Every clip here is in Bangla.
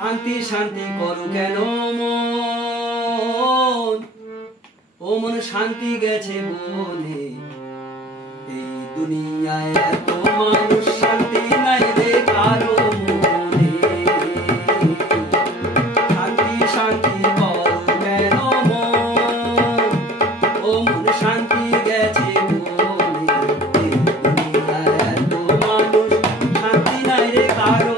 শান্তি শান্তি করো কেন মন, ও মন শান্তি গেছে বলে। এই দুনিয়ায় এত মানুষ, শান্তি নাই রে কারো মনে। শান্তি শান্তি করো কেন মন, ও মন শান্তি গেছে বলে। এই দুনিয়ায় এত মানুষ, শান্তি নাই রে কারো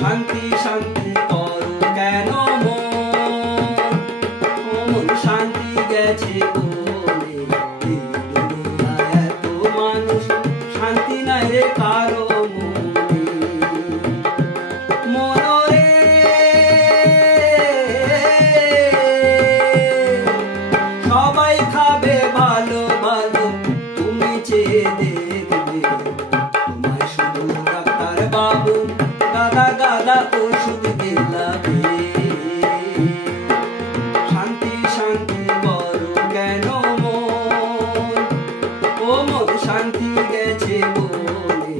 শান্তি শান্তি করো কেন মন, ও মন শান্তি গেছে বলে। এই দুনিয়ায় এত মানুষ, শান্তি নাই রে কারো মনে। মনরে সবাই খাবে ভালো ভালো, তুমি চেয়ে দেখবে। তোমায় শুধু ডাক্তার বাবু গাদা গাদা ওষুধ দিলাবে। শান্তি শান্তি করো কেন মন, ও মন শান্তি গেছে বলে।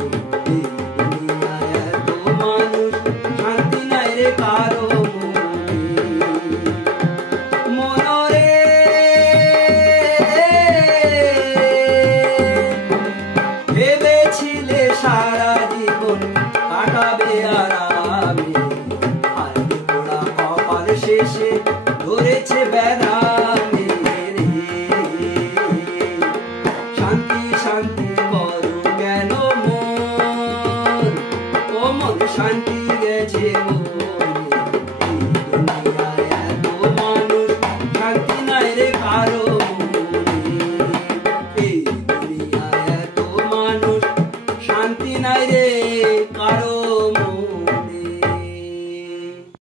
এই দুনিয়ায় এত মানুষ, শান্তি নাই রে কারো মনে। মনরে ভেবেছিলে সারা জীবন কাটাবে আরামে, আর পোড়া কপাল শেষে ধরেছে ব্যারামে রে। শান্তি শান্তি করো কেন মন, ও মন শান্তি গেছে বলে। এই দুনিয়ায় এত মানুষ, শান্তি নাই রে কারো মনে। এই দুনিয়ায় এত মানুষ, শান্তি নাই রে